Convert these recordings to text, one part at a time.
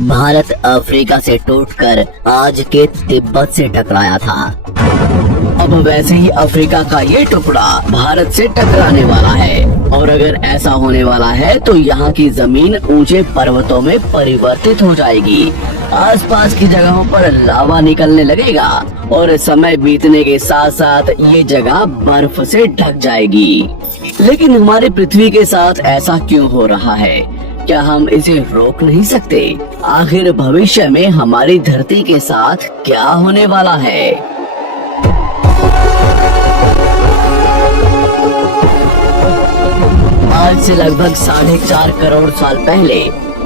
Bharat Africa से टूटकर आज के तिब्बत से टकराया था। अब वैसे ही अफ्रीका का ये टुकड़ा भारत से टकराने वाला है, और अगर ऐसा होने वाला है तो यहाँ की जमीन ऊंचे पर्वतों में परिवर्तित हो जाएगी। आसपास की जगहों पर लावा निकलने लगेगा और समय बीतने के साथ साथ ये जगह बर्फ से ढक जाएगी। लेकिन हमारे पृथ्वी के साथ ऐसा क्यों हो रहा है? क्या हम इसे रोक नहीं सकते? आखिर भविष्य में हमारी धरती के साथ क्या होने वाला है? आज से लगभग 4.5 करोड़ साल पहले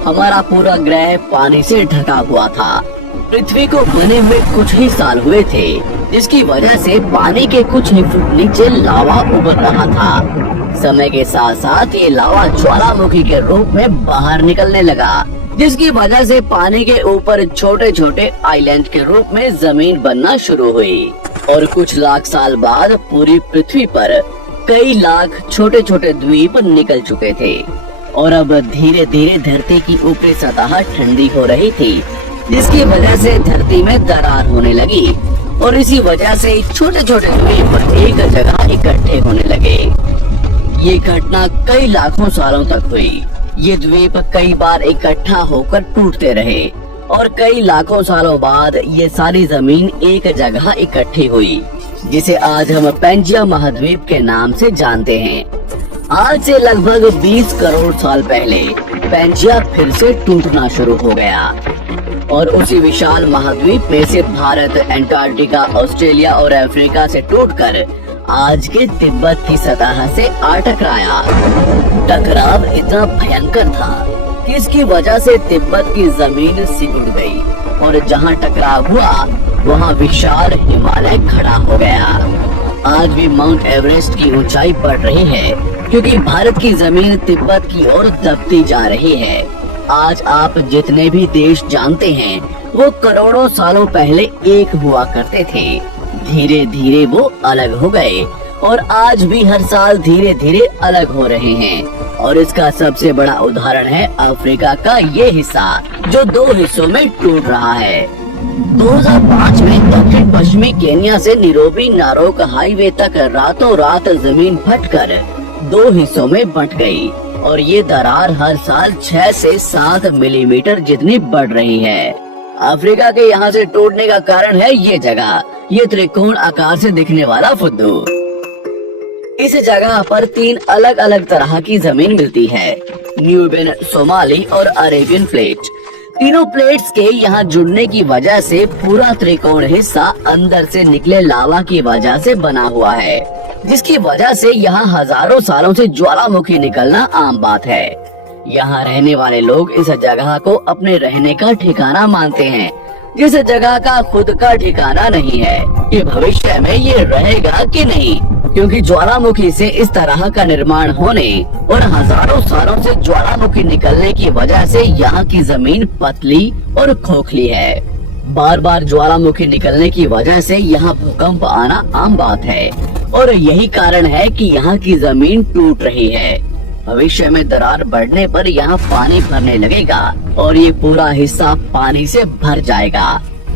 हमारा पूरा ग्रह पानी से ढका हुआ था। पृथ्वी को बने हुए कुछ ही साल हुए थे, जिसकी वजह से पानी के कुछ ही फुट नीचे लावा उबर रहा था। समय के साथ साथ ये लावा ज्वालामुखी के रूप में बाहर निकलने लगा, जिसकी वजह से पानी के ऊपर छोटे छोटे आइलैंड के रूप में जमीन बनना शुरू हुई। और कुछ लाख साल बाद पूरी पृथ्वी पर कई लाख छोटे छोटे द्वीप निकल चुके थे, और अब धीरे धीरे धरती की ऊपरी सतह ठंडी हो रही थी, जिसकी वजह से धरती में दरार होने लगी, और इसी वजह से छोटे छोटे द्वीप एक जगह इकट्ठे होने लगे। ये घटना कई लाखों सालों तक हुई। ये द्वीप कई बार इकट्ठा होकर टूटते रहे, और कई लाखों सालों बाद ये सारी जमीन एक जगह इकट्ठी हुई, जिसे आज हम पेंजिया महाद्वीप के नाम से जानते हैं। आज से लगभग 20 करोड़ साल पहले पेंजिया फिर से टूटना शुरू हो गया, और उसी विशाल महाद्वीप में से भारत, अंटार्कटिका, ऑस्ट्रेलिया और अफ्रीका से टूटकर आज के तिब्बत की सतह से आ टकराया। टकराव इतना भयंकर था कि इसकी वजह से तिब्बत की जमीन सिकुड़ गई, और जहां टकराव हुआ वहां विशाल हिमालय खड़ा हो गया। आज भी माउंट एवरेस्ट की ऊंचाई बढ़ रही है, क्योंकि भारत की जमीन तिब्बत की ओर दबती जा रही है। आज आप जितने भी देश जानते हैं वो करोड़ों सालों पहले एक हुआ करते थे। धीरे धीरे वो अलग हो गए, और आज भी हर साल धीरे धीरे अलग हो रहे हैं। और इसका सबसे बड़ा उदाहरण है अफ्रीका का ये हिस्सा, जो 2 हिस्सों में टूट रहा है। 2005 में दक्षिण पश्चिमी केन्या से नीरोबी नारोक हाईवे तक रातों रात जमीन फटकर 2 हिस्सों में बंट गई, और ये दरार हर साल 6 से 7 मिलीमीटर जितनी बढ़ रही है। अफ्रीका के यहाँ से टूटने का कारण है ये जगह, ये त्रिकोण आकार से दिखने वाला फुद्दू। इस जगह पर 3 अलग अलग तरह की जमीन मिलती है, न्यूबियन, सोमाली और अरेबियन प्लेट। तीनों प्लेट्स के यहाँ जुड़ने की वजह से पूरा त्रिकोण हिस्सा अंदर से निकले लावा की वजह से बना हुआ है, जिसकी वजह से यहाँ हजारों सालों से ज्वालामुखी निकलना आम बात है। यहाँ रहने वाले लोग इस जगह को अपने रहने का ठिकाना मानते हैं, जिस जगह का खुद का ठिकाना नहीं है कि भविष्य में ये रहेगा कि नहीं, क्योंकि ज्वालामुखी से इस तरह का निर्माण होने और हजारों सालों से ज्वालामुखी निकलने की वजह से यहाँ की जमीन पतली और खोखली है। बार बार ज्वालामुखी निकलने की वजह से यहाँ भूकंप आना आम बात है, और यही कारण है कि यहाँ की जमीन टूट रही है। भविष्य में दरार बढ़ने पर यहाँ पानी भरने लगेगा, और ये पूरा हिस्सा पानी से भर जाएगा,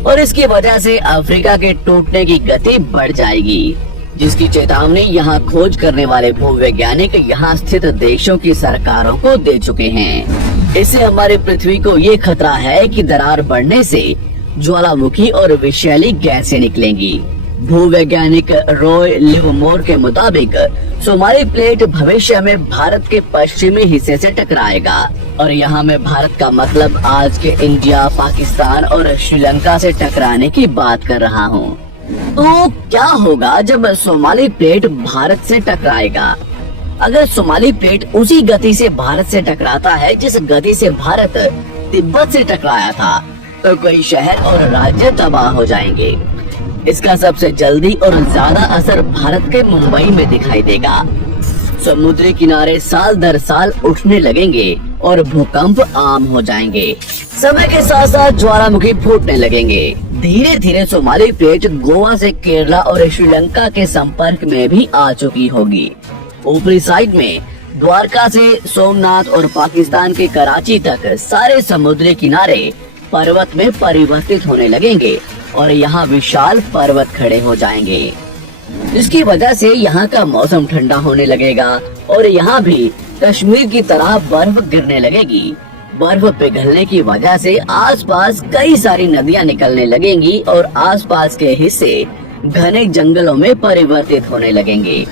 और इसकी वजह से अफ्रीका के टूटने की गति बढ़ जाएगी, जिसकी चेतावनी यहाँ खोज करने वाले भूवैज्ञानिक यहाँ स्थित देशों की सरकारों को दे चुके हैं। इससे हमारे पृथ्वी को ये खतरा है कि दरार बढ़ने से ज्वालामुखी और विषैली गैसें निकलेंगी। भूवैज्ञानिक रॉय लिवमोर के मुताबिक सोमाली प्लेट भविष्य में भारत के पश्चिमी हिस्से से टकराएगा, और यहाँ में भारत का मतलब आज के इंडिया, पाकिस्तान और श्रीलंका से टकराने की बात कर रहा हूँ। तो क्या होगा जब सोमाली प्लेट भारत से टकराएगा? अगर सोमाली प्लेट उसी गति से भारत से टकराता है जिस गति से भारत तिब्बत से टकराया था, तो कई शहर और राज्य तबाह हो जाएंगे। इसका सबसे जल्दी और ज्यादा असर भारत के मुंबई में दिखाई देगा। समुद्री किनारे साल दर साल उठने लगेंगे और भूकंप आम हो जाएंगे। समय के साथ साथ ज्वालामुखी फूटने लगेंगे। धीरे धीरे सोमाली प्लेट गोवा से केरला और श्रीलंका के संपर्क में भी आ चुकी होगी। ऊपरी साइड में द्वारका से सोमनाथ और पाकिस्तान के कराची तक सारे समुद्री किनारे पर्वत में परिवर्तित होने लगेंगे और यहाँ विशाल पर्वत खड़े हो जाएंगे, जिसकी वजह से यहाँ का मौसम ठंडा होने लगेगा और यहाँ भी कश्मीर की तरह बर्फ गिरने लगेगी। बर्फ पिघलने की वजह से आसपास कई सारी नदियाँ निकलने लगेंगी और आसपास के हिस्से घने जंगलों में परिवर्तित होने लगेंगे।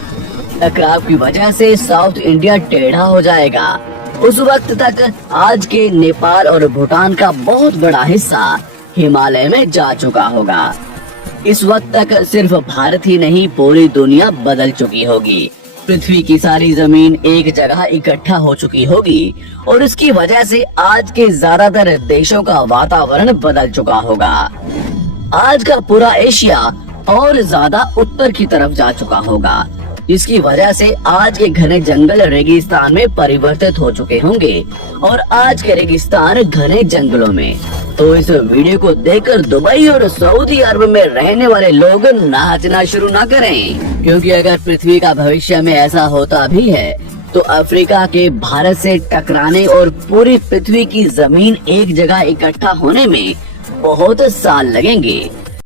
टकराव की वजह से साउथ इंडिया टेढ़ा हो जाएगा। उस वक्त तक आज के नेपाल और भूटान का बहुत बड़ा हिस्सा हिमालय में जा चुका होगा। इस वक्त तक सिर्फ भारत ही नहीं, पूरी दुनिया बदल चुकी होगी। पृथ्वी की सारी जमीन एक जगह इकट्ठा हो चुकी होगी और इसकी वजह से आज के ज्यादातर देशों का वातावरण बदल चुका होगा। आज का पूरा एशिया और ज्यादा उत्तर की तरफ जा चुका होगा, जिसकी वजह से आज के घने जंगल रेगिस्तान में परिवर्तित हो चुके होंगे और आज के रेगिस्तान घने जंगलों में। तो इस वीडियो को देखकर दुबई और सऊदी अरब में रहने वाले लोग नाचना शुरू ना करें, क्योंकि अगर पृथ्वी का भविष्य में ऐसा होता भी है तो अफ्रीका के भारत से टकराने और पूरी पृथ्वी की जमीन एक जगह इकट्ठा होने में बहुत साल लगेंगे।